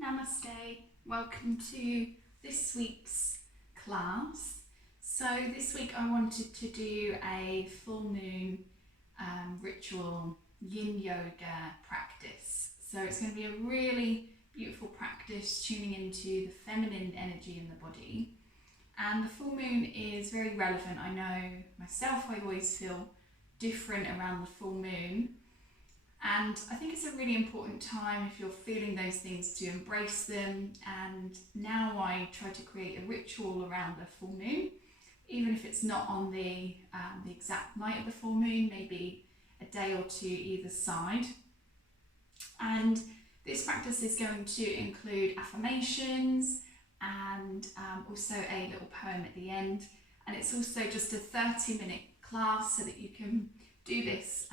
Namaste, welcome to this week's class. So this week I wanted to do a full moon ritual yin yoga practice. So it's going to be a really beautiful practice tuning into the feminine energy in the body. And the full moon is very relevant. I know myself, I always feel different around the full moon. And I think it's a really important time if you're feeling those things to embrace them. And now I try to create a ritual around the full moon, even if it's not on the exact night of the full moon, maybe a day or two either side. And this practice is going to include affirmations and also a little poem at the end. And it's also just a 30-minute class so that you can do this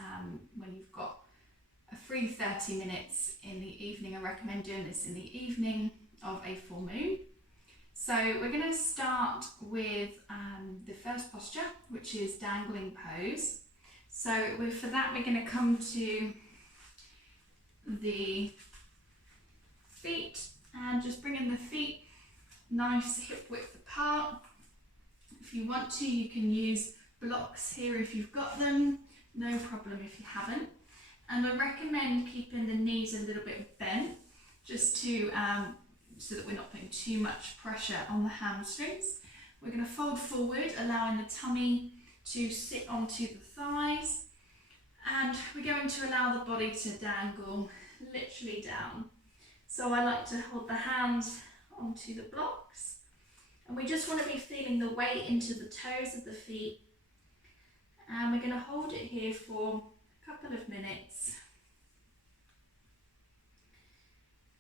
when you've got a free 30 minutes in the evening. I recommend doing this in the evening of a full moon. So we're going to start with the first posture, which is dangling pose. So for that we're going to come to the feet and just bringing the feet nice hip width apart. If you want to, you can use blocks here if you've got them, no problem if you haven't. And I recommend keeping the knees a little bit bent, just to so that we're not putting too much pressure on the hamstrings. We're going to fold forward, allowing the tummy to sit onto the thighs, and we're going to allow the body to dangle literally down. So I like to hold the hands onto the blocks, and we just want to be feeling the weight into the toes of the feet, and we're going to hold it here for couple of minutes.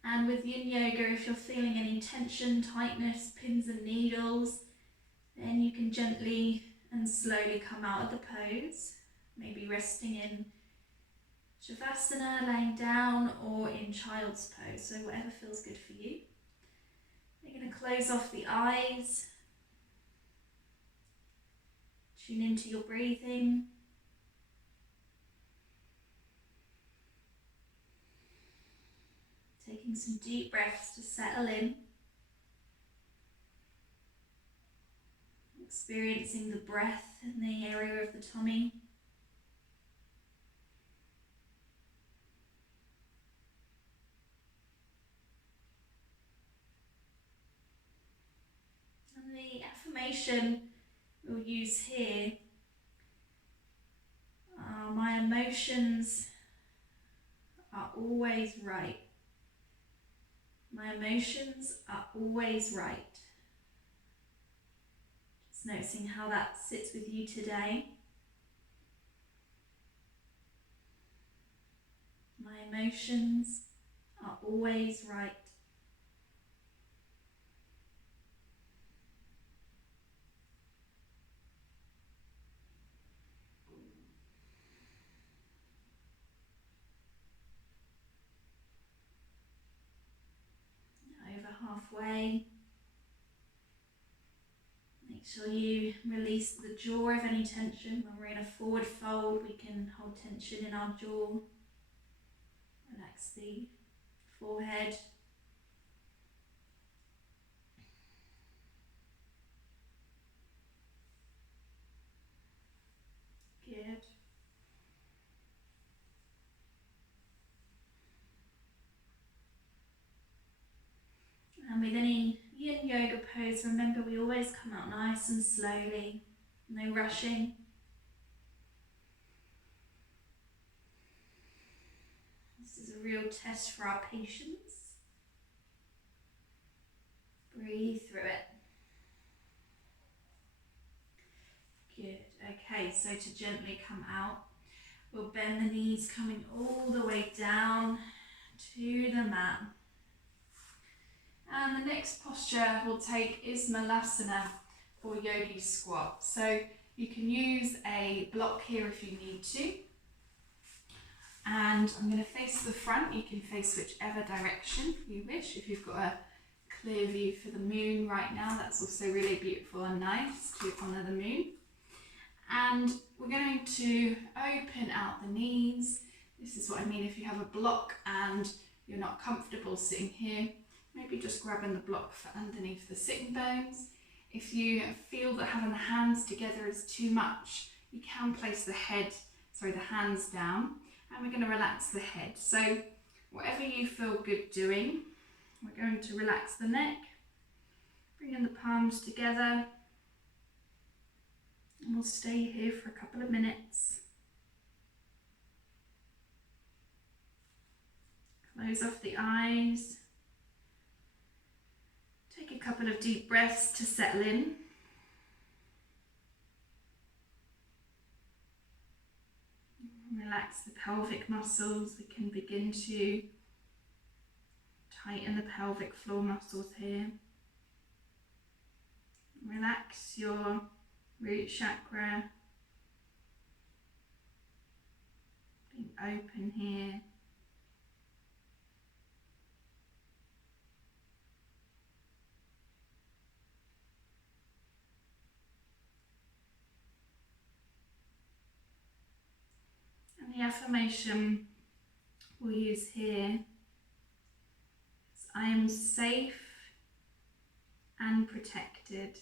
And with yin yoga, if you're feeling any tension, tightness, pins and needles, then you can gently and slowly come out of the pose, maybe resting in shavasana, laying down, or in child's pose, so whatever feels good for you. You're going to close off the eyes, tune into your breathing. Taking some deep breaths to settle in. Experiencing the breath in the area of the tummy. And the affirmation we'll use here are, my emotions are always right. My emotions are always right. Just noticing how that sits with you today. My emotions are always right. Halfway. Make sure you release the jaw of any tension. When we're in a forward fold, we can hold tension in our jaw. Relax the forehead. Good. And with any yin yoga pose, remember we always come out nice and slowly, no rushing. This is a real test for our patience. Breathe through it. Good. Okay, so to gently come out, we'll bend the knees coming all the way down to the mat. And the next posture we'll take is Malasana, or yogi squat. So you can use a block here if you need to. And I'm going to face the front. You can face whichever direction you wish. If you've got a clear view for the moon right now, that's also really beautiful and nice to honour the moon. And we're going to open out the knees. This is what I mean if you have a block and you're not comfortable sitting here, maybe just grabbing the block for underneath the sitting bones. If you feel that having the hands together is too much, you can place the hands down, and we're going to relax the head. So whatever you feel good doing, we're going to relax the neck, bringing the palms together, and we'll stay here for a couple of minutes. Close off the eyes. Take a couple of deep breaths to settle in. Relax the pelvic muscles. We can begin to tighten the pelvic floor muscles here. Relax your root chakra. Being open here. And the affirmation we'll use here is, I am safe and protected.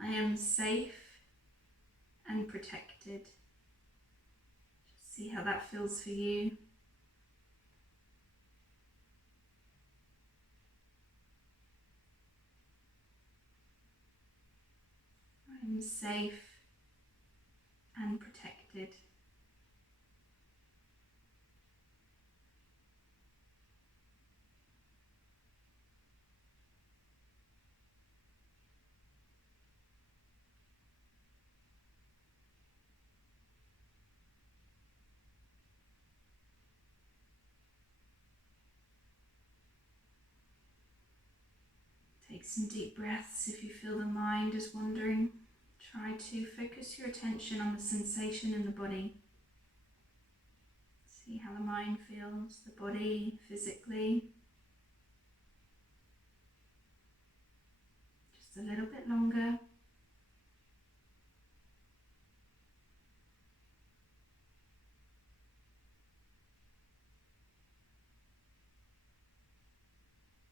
I am safe and protected. Just see how that feels for you. I am safe and protected. Take some deep breaths if you feel the mind is wandering. Try to focus your attention on the sensation in the body. See how the mind feels, the body physically. Just a little bit longer.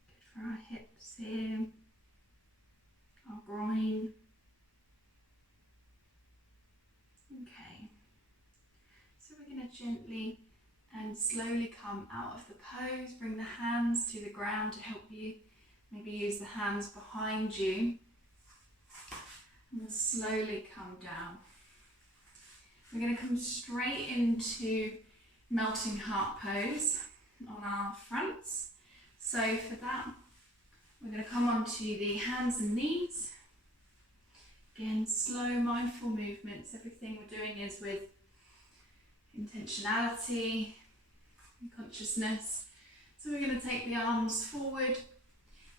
Good for our hips here, our groin. Okay, so we're going to gently and slowly come out of the pose. Bring the hands to the ground to help you. Maybe use the hands behind you. And we'll slowly come down. We're going to come straight into melting heart pose on our fronts. So for that, we're going to come onto the hands and knees. Again, slow, mindful movements. Everything we're doing is with intentionality and consciousness. So we're going to take the arms forward,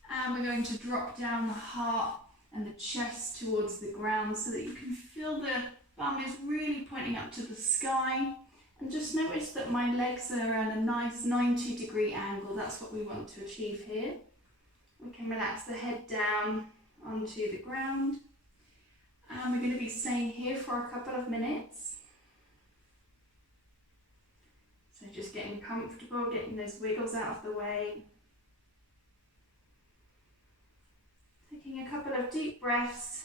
and we're going to drop down the heart and the chest towards the ground so that you can feel the bum is really pointing up to the sky. And just notice that my legs are at a nice 90-degree angle. That's what we want to achieve here. We can relax the head down onto the ground. And we're going to be staying here for a couple of minutes. So just getting comfortable, getting those wiggles out of the way. Taking a couple of deep breaths,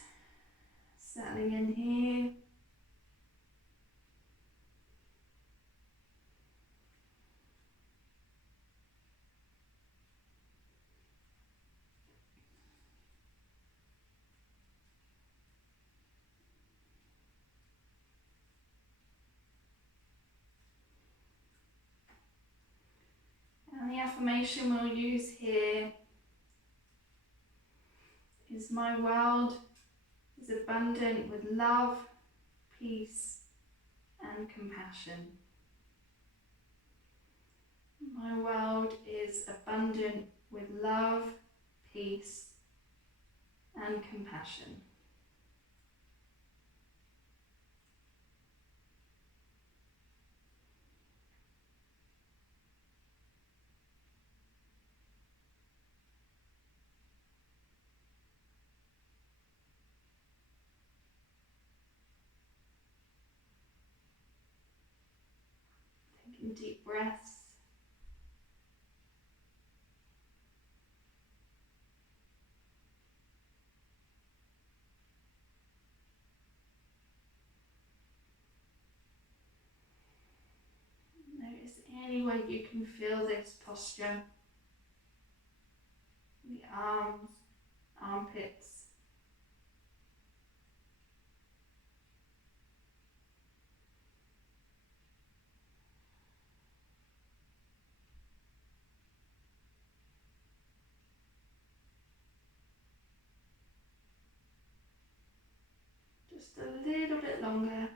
settling in here. And the affirmation we'll use here is, my world is abundant with love, peace, and compassion. My world is abundant with love, peace, and compassion. Taking deep breaths. Notice any way you can feel this posture. The arms, armpits. Just a little bit longer.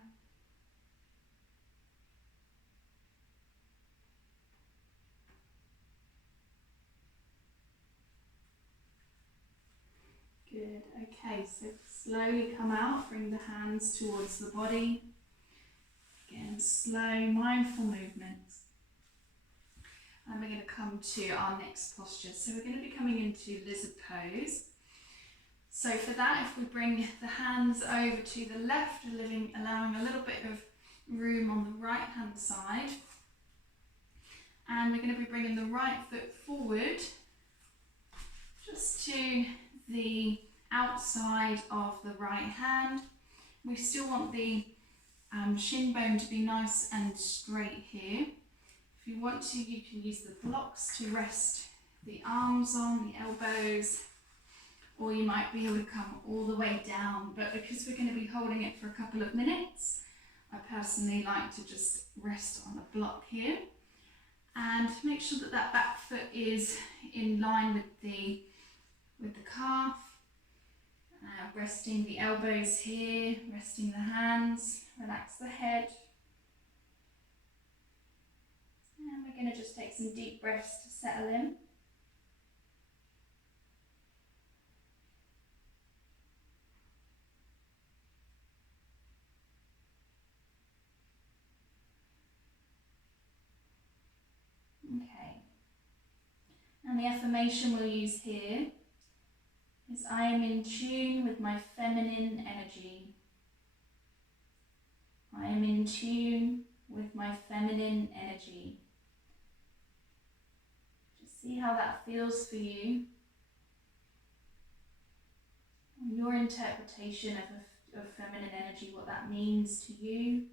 Good. Okay, so slowly come out, bring the hands towards the body. Again, slow, mindful movements. And we're going to come to our next posture. So we're going to be coming into lizard pose. So for that, if we bring the hands over to the left, allowing a little bit of room on the right hand side. And we're going to be bringing the right foot forward, just to the outside of the right hand. We still want the shin bone to be nice and straight here. If you want to, you can use the blocks to rest the arms on, the elbows, or you might be able to come all the way down. But because we're going to be holding it for a couple of minutes, I personally like to just rest on a block here. And make sure that that back foot is in line with the calf. Resting the elbows here, resting the hands, relax the head. And we're going to just take some deep breaths to settle in. Okay. And the affirmation we'll use here is, I am in tune with my feminine energy. I am in tune with my feminine energy. Just see how that feels for you. And your interpretation of feminine energy, what that means to you.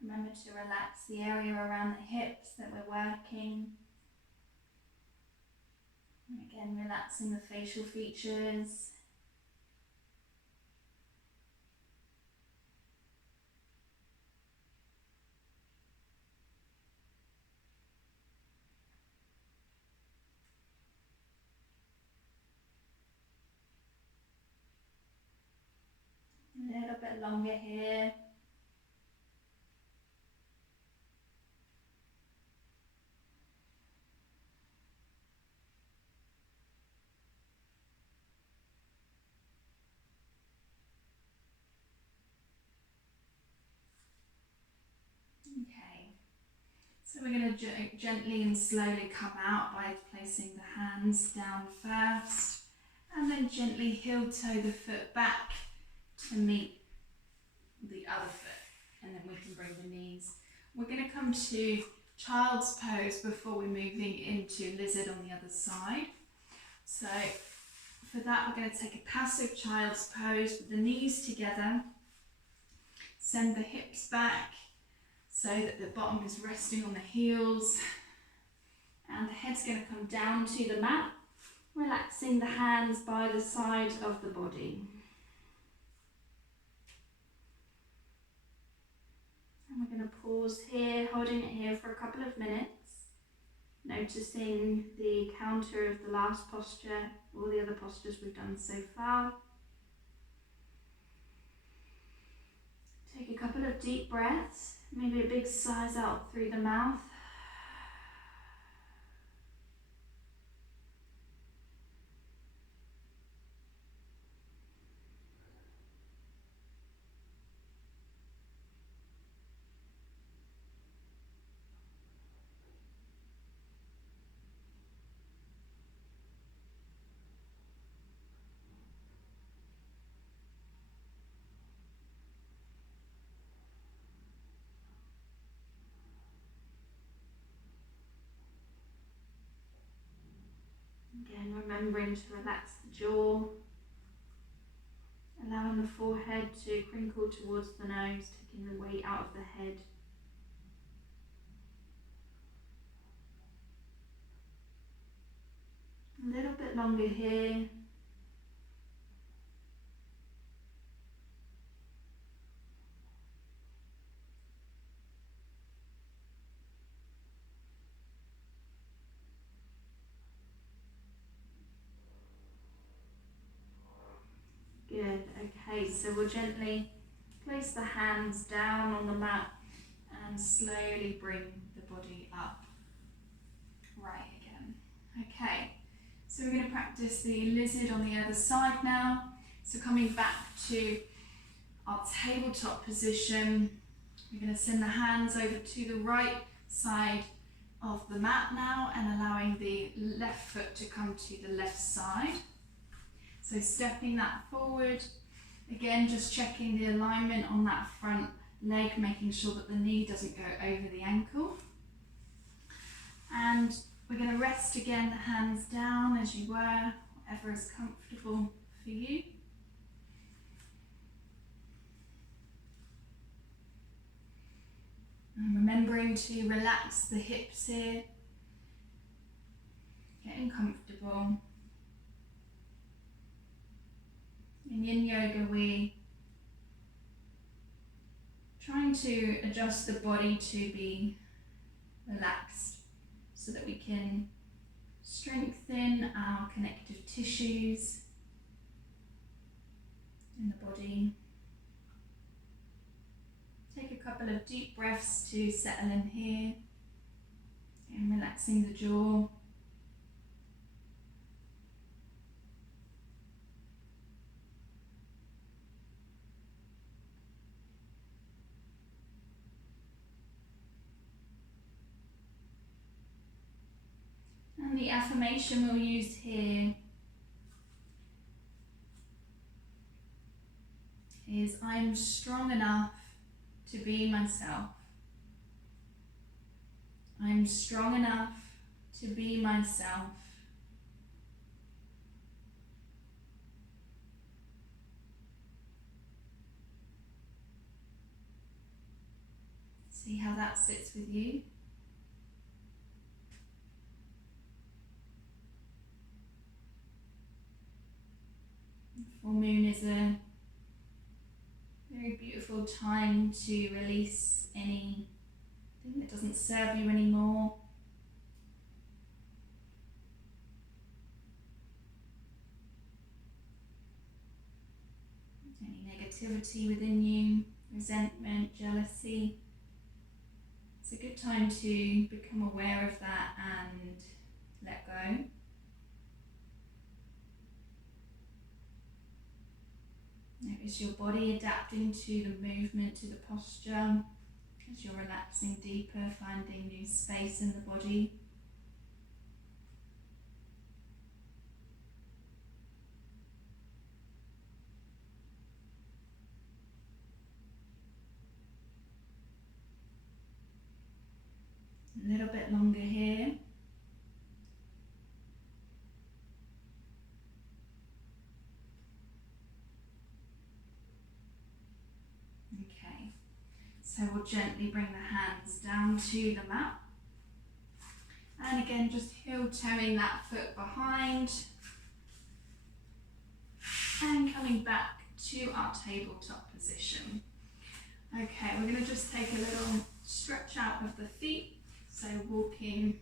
Remember to relax the area around the hips that we're working. And again, relaxing the facial features. A little bit longer here. Okay, so we're going to gently and slowly come out by placing the hands down first, and then gently heel toe the foot back to meet the other foot, and then we can bring the knees. We're going to come to child's pose before we're moving into lizard on the other side. So for that, we're going to take a passive child's pose with the knees together. Send the hips back so that the bottom is resting on the heels, and the head's going to come down to the mat, relaxing the hands by the side of the body. And we're going to pause here, holding it here for a couple of minutes, noticing the counter of the last posture, all the other postures we've done so far. Take a couple of deep breaths, maybe a big sigh out through the mouth. remembering to relax the jaw, allowing the forehead to crinkle towards the nose, taking the weight out of the head. A little bit longer here. Good, okay, so we'll gently place the hands down on the mat and slowly bring the body up. Right again. Okay, so we're going to practice the lizard on the other side now. So coming back to our tabletop position, we're going to send the hands over to the right side of the mat now and allowing the left foot to come to the left side. So stepping that forward, again just checking the alignment on that front leg, making sure that the knee doesn't go over the ankle. And we're going to rest again, the hands down as you were, whatever is comfortable for you. And remembering to relax the hips here, getting comfortable. In yin yoga, we're trying to adjust the body to be relaxed so that we can strengthen our connective tissues in the body. Take a couple of deep breaths to settle in here and relaxing the jaw. And the affirmation we'll use here is, I'm strong enough to be myself. I'm strong enough to be myself. See how that sits with you. Full moon is a very beautiful time to release anything that doesn't serve you anymore. Any negativity within you, resentment, jealousy. It's a good time to become aware of that and let go. Notice your body adapting to the movement, to the posture, as you're relaxing deeper, finding new space in the body. A little bit longer here. Okay, so we'll gently bring the hands down to the mat. And again, just heel-toeing that foot behind. And coming back to our tabletop position. Okay, we're going to just take a little stretch out of the feet. So walking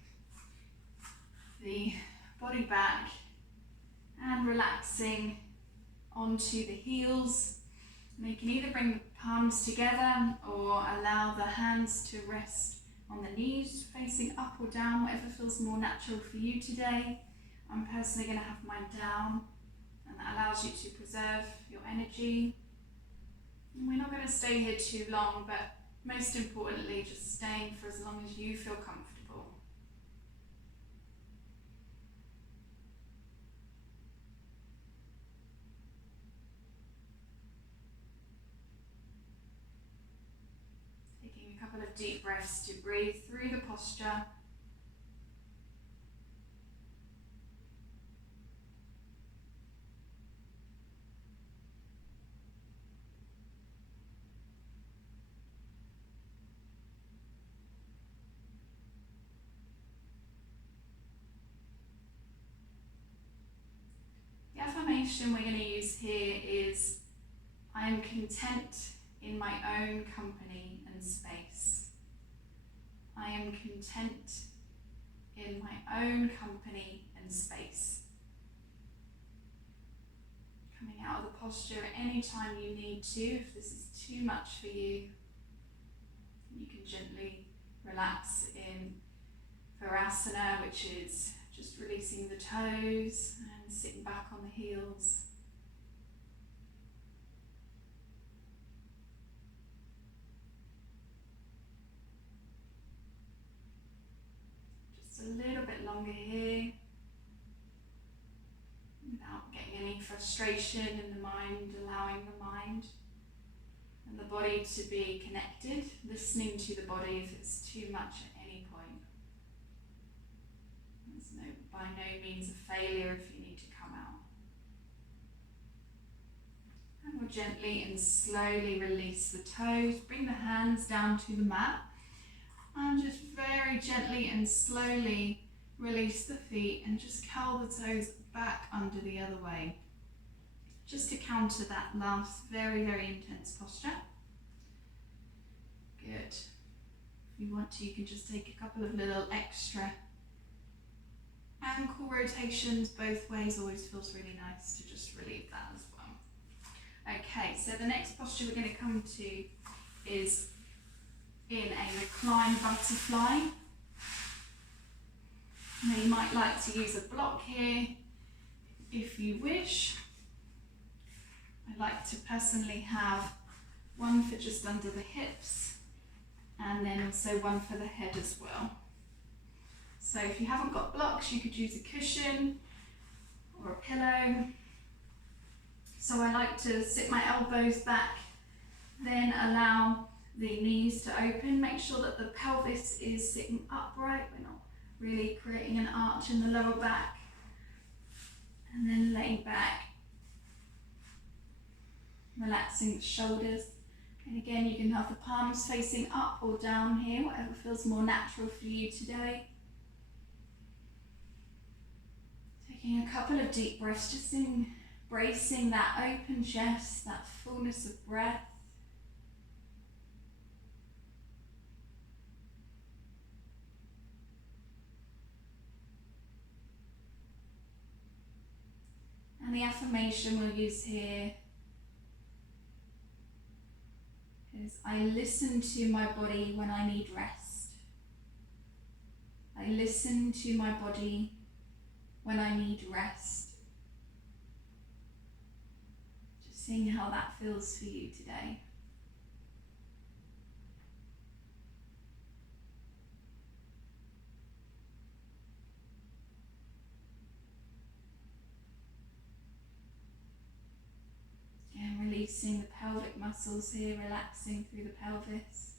the body back and relaxing onto the heels. And you can either bring the palms together or allow the hands to rest on the knees, facing up or down, whatever feels more natural for you today. I'm personally going to have mine down, and that allows you to preserve your energy. And we're not going to stay here too long, but most importantly, just staying for as long as you feel comfortable. Taking a couple of deep breaths to breathe through the posture. affirmation we're going to use here is, I am content in my own company and space. I am content in my own company and space. Coming out of the posture at any time you need to. If this is too much for you, you can gently relax in Virasana, which is just releasing the toes and sitting back on the heels. Just a little bit longer here, without getting any frustration in the mind, allowing the mind and the body to be connected, listening to the body if it's too much at any point. There's by no means a failure if you need to come out. And we'll gently and slowly release the toes, bring the hands down to the mat, and just very gently and slowly release the feet and just curl the toes back under the other way, just to counter that last very, very intense posture. Good. If you want to, you can just take a couple of little extra ankle rotations both ways. Always feels really nice to just relieve that as well. Okay, so the next posture we're going to come to is in a reclined butterfly. Now you might like to use a block here if you wish. I like to personally have one for just under the hips and then also one for the head as well. So if you haven't got blocks, you could use a cushion or a pillow. So I like to sit my elbows back, then allow the knees to open. Make sure that the pelvis is sitting upright. We're not really creating an arch in the lower back. And then laying back, relaxing the shoulders. And again, you can have the palms facing up or down here, whatever feels more natural for you today. Taking a couple of deep breaths, just embracing that open chest, that fullness of breath. And the affirmation we'll use here is, I listen to my body when I need rest. I listen to my body when I need rest. Just seeing how that feels for you today. Again, releasing the pelvic muscles here, relaxing through the pelvis.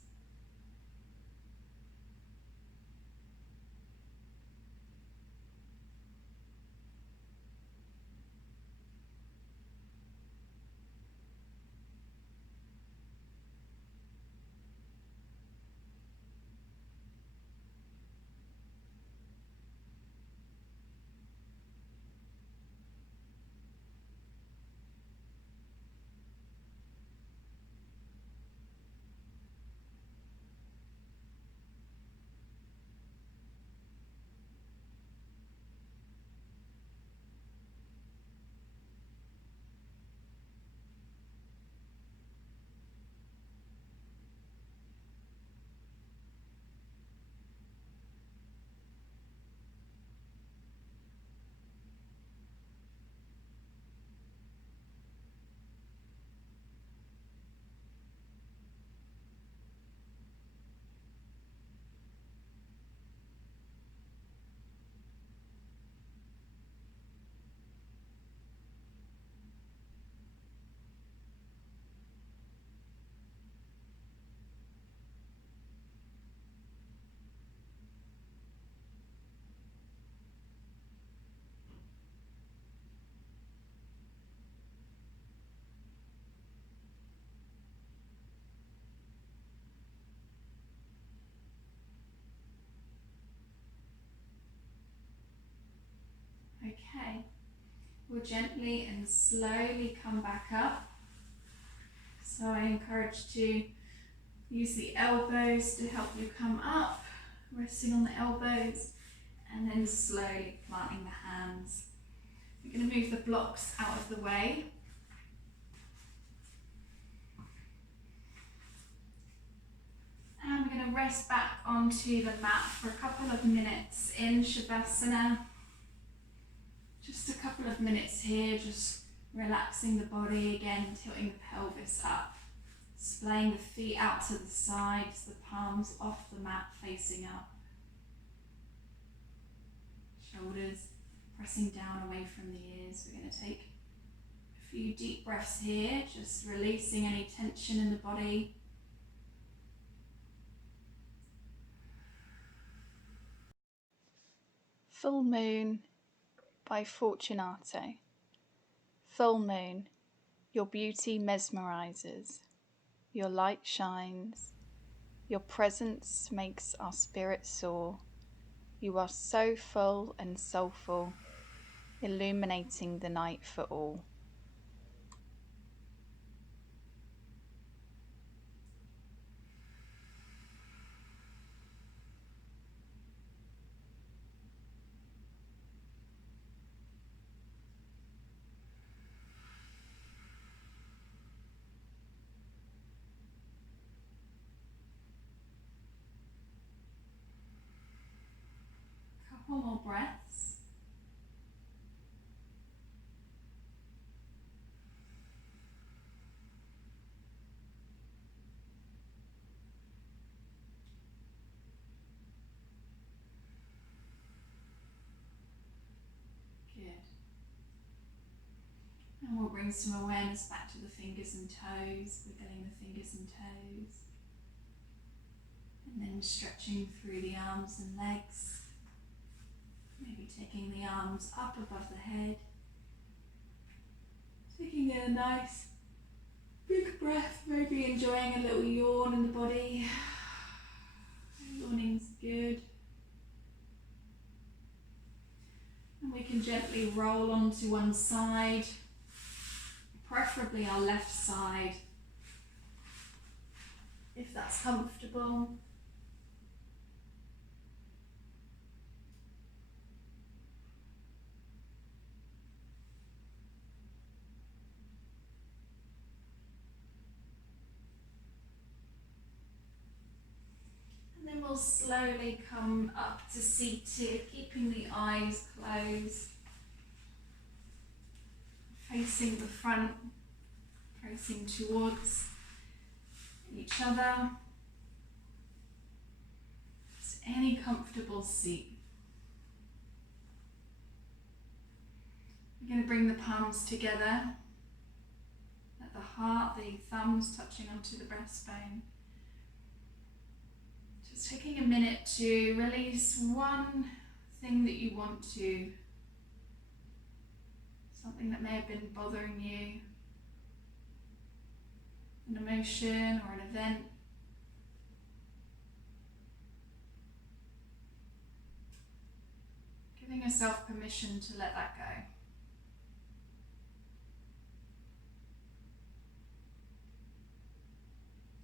will gently and slowly come back up. So I encourage to use the elbows to help you come up, resting on the elbows, and then slowly planting the hands. We're going to move the blocks out of the way. And we're going to rest back onto the mat for a couple of minutes in Shavasana. Just a couple of minutes here, just relaxing the body again, tilting the pelvis up, splaying the feet out to the sides, the palms off the mat facing up. Shoulders pressing down away from the ears. We're going to take a few deep breaths here, just releasing any tension in the body. Full Moon by Fortunato. Full moon, your beauty mesmerizes, your light shines, your presence makes our spirit soar. You are so full and soulful, illuminating the night for all. Couple more breaths. Good. And we'll bring some awareness back to the fingers and toes, wiggling the fingers and toes. And then stretching through the arms and legs. Maybe taking the arms up above the head. Taking in a nice big breath, maybe enjoying a little yawn in the body. Yawning's good. And we can gently roll onto one side, preferably our left side, if that's comfortable. And then we'll slowly come up to seated, keeping the eyes closed, facing the front, facing towards each other. Just any comfortable seat. We're going to bring the palms together at the heart, the thumbs touching onto the breastbone. Just taking a minute to release one thing that you want to, something that may have been bothering you, an emotion or an event. Giving yourself permission to let that go.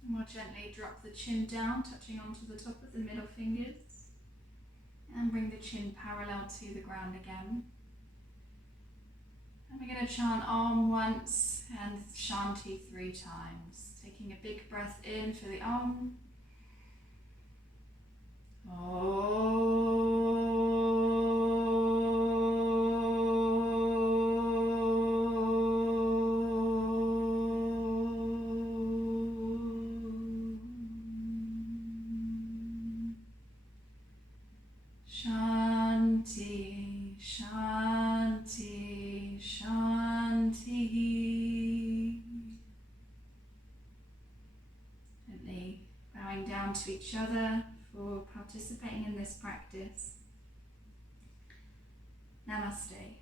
And we'll gently drop the chin down, touching onto the top of the middle fingers. And bring the chin parallel to the ground again. And we're going to chant Om once and Shanti 3 times. Taking a big breath in for the Om. Shanti, Shanti, Shanti. Gently bowing down to each other for participating in this practice. Namaste.